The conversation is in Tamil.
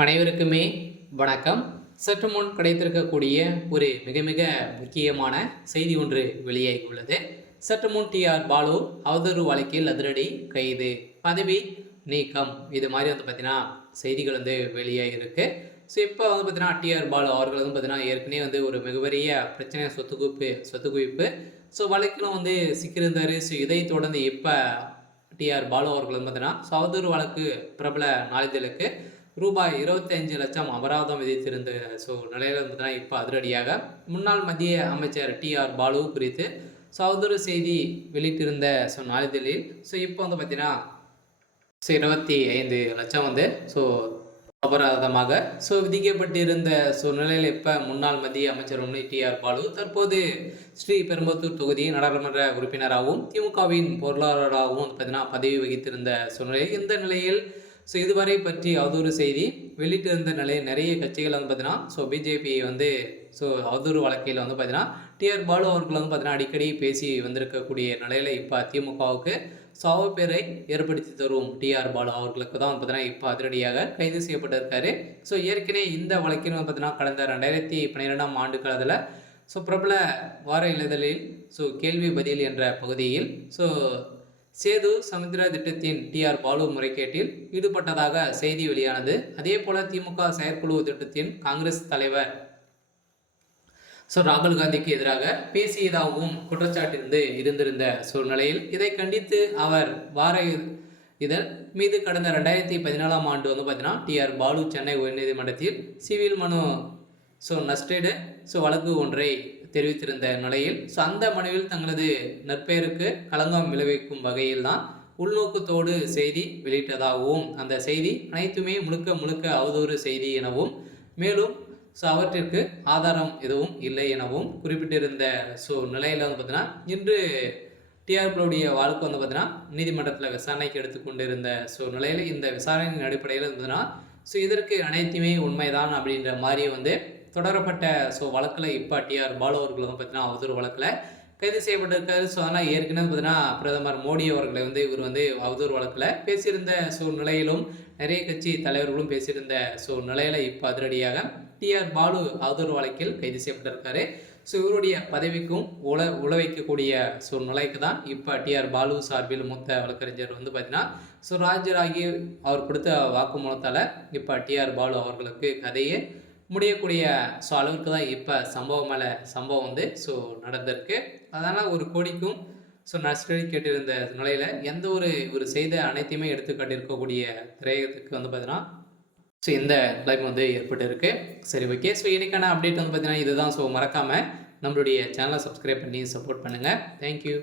அனைவருக்குமே வணக்கம். சற்று முன் கிடைத்திருக்கக்கூடிய ஒரு மிக மிக முக்கியமான செய்தி ஒன்று வெளியாகியுள்ளது. சற்று முன் டிஆர் பாலு அவதூறு வழக்கில் அதிரடி கைது, பதவி நீக்கம், இது மாதிரி பார்த்தீங்கன்னா செய்திகள் வெளியாகிருக்கு. ஸோ இப்போ பார்த்தீங்கன்னா டிஆர் பாலு அவர்கள் பார்த்தீங்கன்னா ஏற்கனவே ஒரு மிகப்பெரிய பிரச்சனை, சொத்து குவிப்பு ஸோ வழக்கிலும் சிக்கியிருந்தார். ஸோ இதை தொடர்ந்து இப்போ டிஆர் பாலு அவர்கள் பார்த்தீங்கன்னா அவதூறு வழக்கு பிரபல நாளிதழுக்கு ரூபாய் 25 லட்சம் அபராதம் விதித்திருந்த நிலையில் பார்த்தீங்கன்னா இப்போ அதிரடியாக முன்னாள் மத்திய அமைச்சர் டிஆர் பாலு குறித்து அவதூறு செய்தி வெளியிட்டிருந்த நாளிதழில் இப்போ பார்த்தீங்கன்னா 25 லட்சம் அபராதமாக விதிக்கப்பட்டிருந்த நிலையில் இப்போ முன்னாள் மத்திய அமைச்சர் டிஆர் பாலு தற்போது ஸ்ரீபெரும்புதூர் தொகுதி நாடாளுமன்ற உறுப்பினராகவும் திமுகவின் பொருளாளராகவும் பார்த்தீங்கன்னா பதவி வகித்திருந்த நிலையில் இந்த நிலையில் இதுவரை பற்றி அவதூறு செய்தி வெளியிட்டிருந்த நிலையில் நிறைய கட்சிகள் பார்த்தீங்கன்னா பிஜேபி அவதூறு வழக்கில் பார்த்தீங்கன்னா டிஆர் பாலு அவர்கள் பார்த்தீங்கன்னா அடிக்கடி பேசி வந்திருக்கக்கூடிய நிலையில் இப்போ திமுகவுக்கு பேரை ஏற்படுத்தி தரும் டிஆர் பாலு அவர்களுக்கு தான் பார்த்தீங்கன்னா இப்போ அதிரடியாக கைது செய்யப்பட்டிருக்காரு. ஏற்கனவே இந்த வழக்கில் பார்த்தீங்கன்னா கடந்த 2012ஆம் ஆண்டு காலத்தில் பிரபல வார இதழில் கேள்வி பதில் என்ற பகுதியில் சேது சமுத்திர திட்டத்தின் டிஆர் பாலு முறைகேட்டில் ஈடுபட்டதாக செய்தி வெளியானது. அதே போல திமுக செயற்குழு திட்டத்தின் காங்கிரஸ் தலைவர் ராகுல் காந்திக்கு எதிராக பேசியதாகவும் குற்றச்சாட்டு இருந்திருந்த சூழ்நிலையில் இதை கண்டித்து அவர் வார இதழ் மீது கடந்த 2014ஆம் ஆண்டு பார்த்தீங்கன்னா டிஆர் பாலு சென்னை உயர்நீதிமன்றத்தில் சிவில் மனு நஷ்டேடு வழக்கு ஒன்றை தெரிவித்திருந்த நிலையில் அந்த மனுவில் தங்களது நற்பெயருக்கு களங்கம் விளைவிக்கும் வகையில் தான் உள்நோக்கத்தோடு செய்தி வெளியிட்டதாகவும் அந்த செய்தி அனைத்துமே முழுக்க முழுக்க அவதூறு செய்தி எனவும் மேலும் அவற்றிற்கு ஆதாரம் எதுவும் இல்லை எனவும் குறிப்பிட்டிருந்த நிலையில் பார்த்தீங்கன்னா இன்று டிஆர் பாலுடைய வழக்கு பார்த்தீங்கன்னா நீதிமன்றத்தில் விசாரணைக்கு எடுத்துக்கொண்டிருந்த நிலையில் இந்த விசாரணையின் அடிப்படையில் பார்த்தீங்கன்னா இதற்கு அனைத்துமே உண்மைதான் அப்படின்ற மாதிரி தொடரப்பட்ட வழக்கில் இப்போ டிஆர் பாலு அவர்கள் பார்த்தீங்கன்னா அவதூறு வழக்கில் கைது செய்யப்பட்டிருக்காரு. அதனால் ஏற்கனவே பார்த்தீங்கன்னா பிரதமர் மோடி அவர்களை இவர் அவதூறு வழக்கில் பேசியிருந்த நிலையிலும் நிறைய கட்சி தலைவர்களும் பேசியிருந்த நிலையில் இப்போ அதிரடியாக டிஆர் பாலு அவதூறு வழக்கில் கைது செய்யப்பட்டிருக்காரு. இவருடைய பதவிக்கும் உழ வைக்கக்கூடிய நிலைக்கு தான் இப்போ டிஆர் பாலு சார்பில் மூத்த வழக்கறிஞர் பார்த்தீங்கன்னா ராஜராகி அவர் கொடுத்த வாக்குமூலத்தால் இப்போ டிஆர் பாலு அவர்களுக்கு கதையே முடியக்கூடிய அளவுக்கு தான் இப்போ சம்பவம் மேலே சம்பவம் நடந்திருக்கு. அதனால் 1 கோடிக்கும் நஷ்டடி கேட்டிருந்த நிலையில் எந்த ஒரு செய்த அனைத்தையுமே எடுத்துக்காட்டியிருக்கக்கூடிய திரையத்துக்கு பார்த்தீங்கன்னா இந்த நிலைமை ஏற்பட்டு இருக்கு. சரி, ஓகே. இன்னைக்கான அப்டேட் பார்த்தீங்கன்னா இதுதான். மறக்காமல் நம்மளுடைய சேனலை சப்ஸ்கிரைப் பண்ணி சப்போர்ட் பண்ணுங்கள். தேங்க்யூ.